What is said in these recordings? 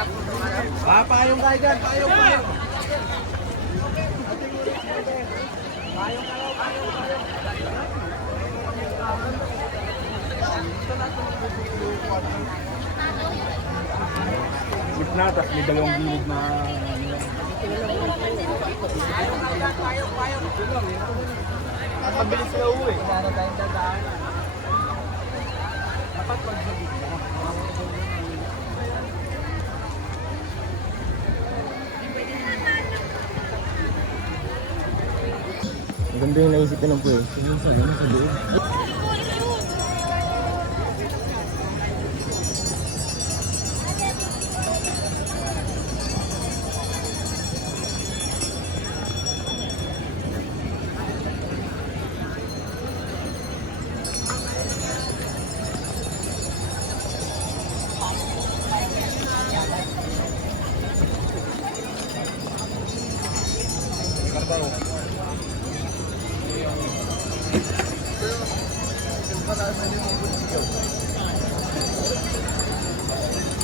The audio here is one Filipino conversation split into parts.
Payong kayo dyan, payong. Gitna, tapos may dalawang gilid na... Nakabilis sila uwi. Dapat magsabit na. Maganda yung naisip ko ng pwesto. Yung sa gano'n sa loob.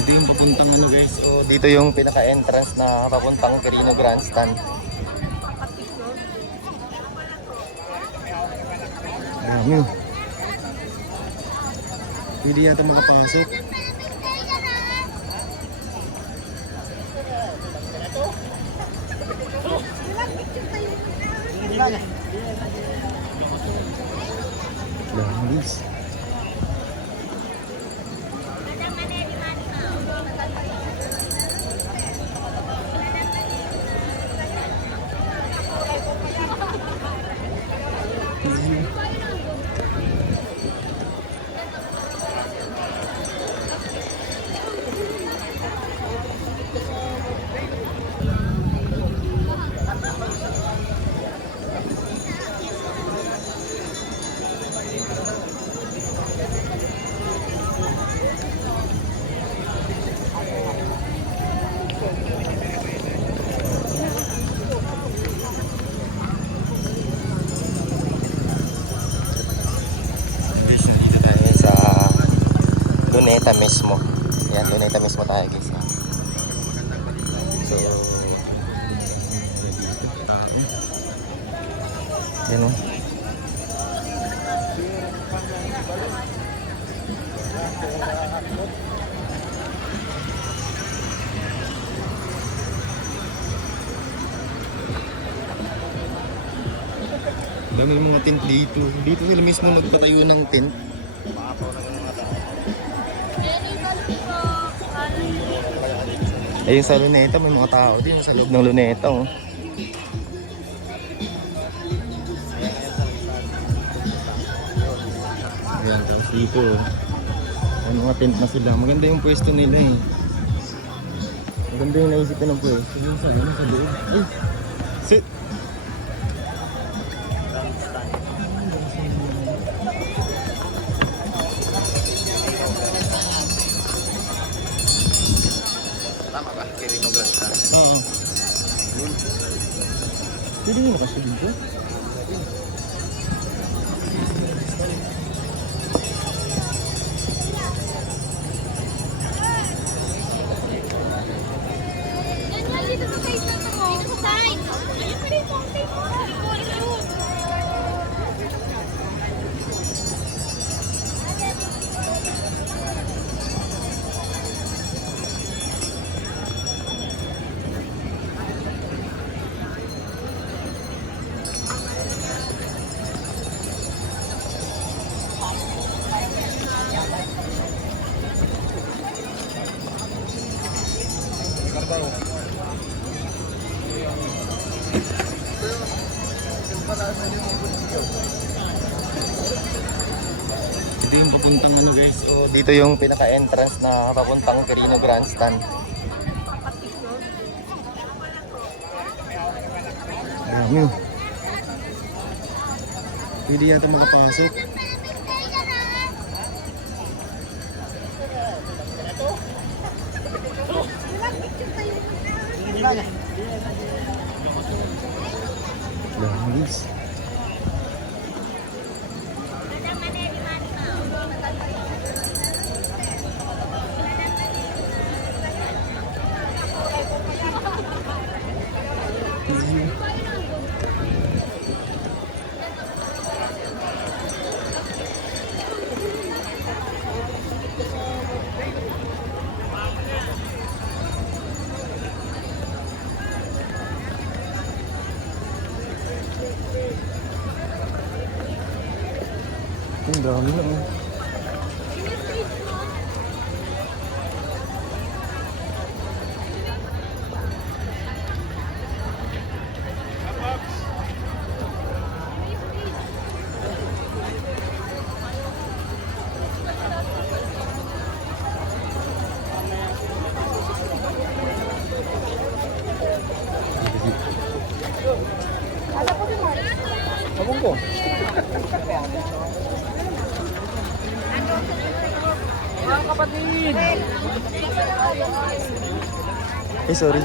Dito yung papuntang ano guys. So, dito yung pinaka-entrance na papuntang Quirino Grandstand. Dami. Pwede yata makapasok. Dami. Luneta mismo. Yan, Luneta mismo tayo guys. So, yan o. Dami mga tent dito. Dito sila mismo nagpatayo ng tent. Ayun sa Luneta, may mga tao din sa loob ng Luneta. Oh. Ayan, tapos dito. May mga tent na sila. Maganda yung pwesto nila eh. Maganda yung naisip ko ng pwesto. Yung sa loob. Ay! Sit! Tama ba? Quirino Grandstand. Oo. Pwede mo nakasya dito? Dito yung papuntang ano guys. So, dito yung pinaka-entrance na papuntang Quirino Grandstand. Dami. Pwede yata makapasok. Dami. dami na oh. Sabong ko. Mga kapatid! Sorry.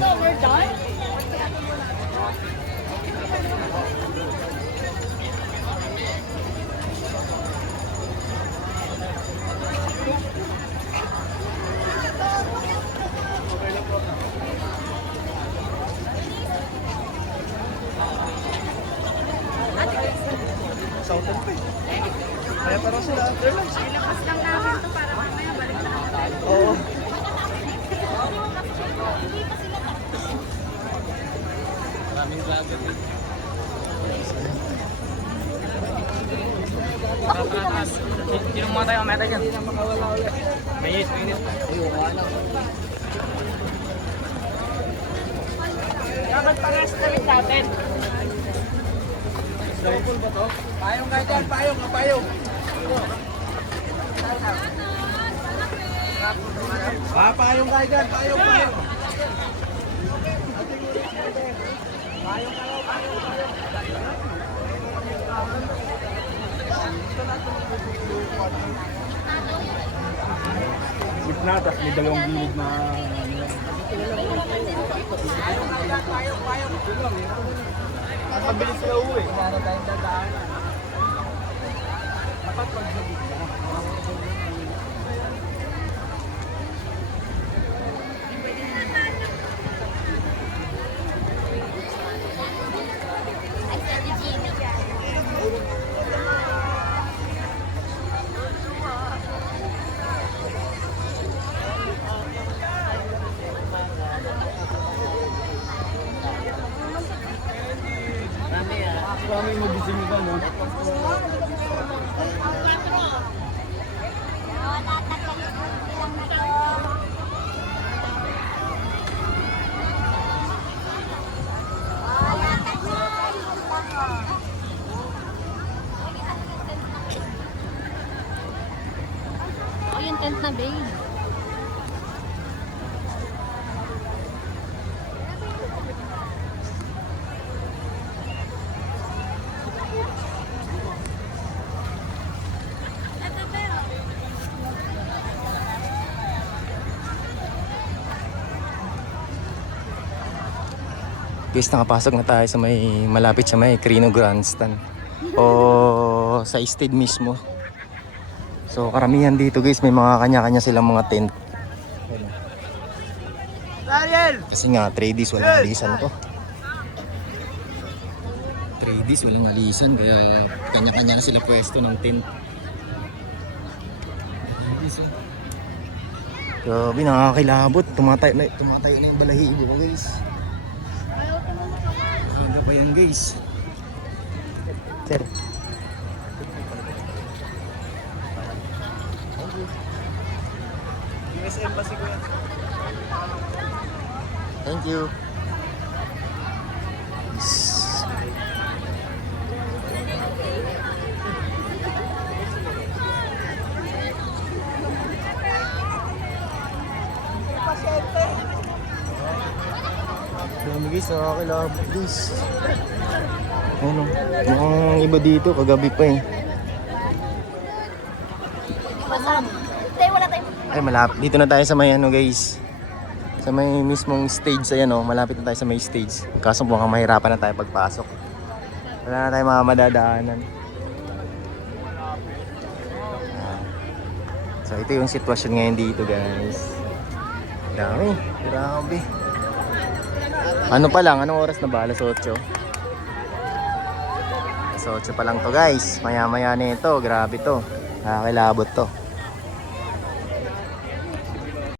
Southern pa eh. Kaya parang sila. Ilakas lang namin ito para mamaya balik na lang tayo. Oo. Maraming vlogger eh. Sino mga tayo meta dyan? Hindi na makawala ulit. Mainit. Ayun, ano. Dapat pares na rin natin. Double ba to? Payong kayo dyan, payong. Payong kayo dyan, payong. Gitna, tapos may dalawang gilid na... Ang mabilis sila uwi. Ano tayong dadaan? Dapat magsabit ka. Kami magising ka, no? Oh, yung tent na babe. Guys, nakapasok na tayo sa may malapit sa may Crino Grandstand o sa estate mismo. So karamihan dito guys, may mga kanya-kanya silang mga tent. Ariel! Kasi nga 3Ds walang alisan to. 3Ds walang alisan kaya kanya-kanya na sila pwesto ng tent. 3Ds oh. Grabe, nakakilabot. Tumatayo na yung balahibo ko guys. Hanga pa yan guys. Sir. US Embassy ko yan. Thank you. Dami guys, nakakilabot guys. Ano, mukhang iba dito, kagabi pa eh. Masam. Tayo wala tayo. Ay malapit, dito na tayo sa may ano guys. Sa may mismong stage, ayan o, malapit na tayo sa may stage. Kaso mukhang mahirapan na tayo pagpasok. Wala na tayo mga madadaanan. So ito yung sitwasyon ngayon dito guys. Dami, grabe. Ano pa lang, anong oras na ba? Alas 8? Alas 8 pa lang to guys. Maya maya na ito, grabe to. Nakakilabot to.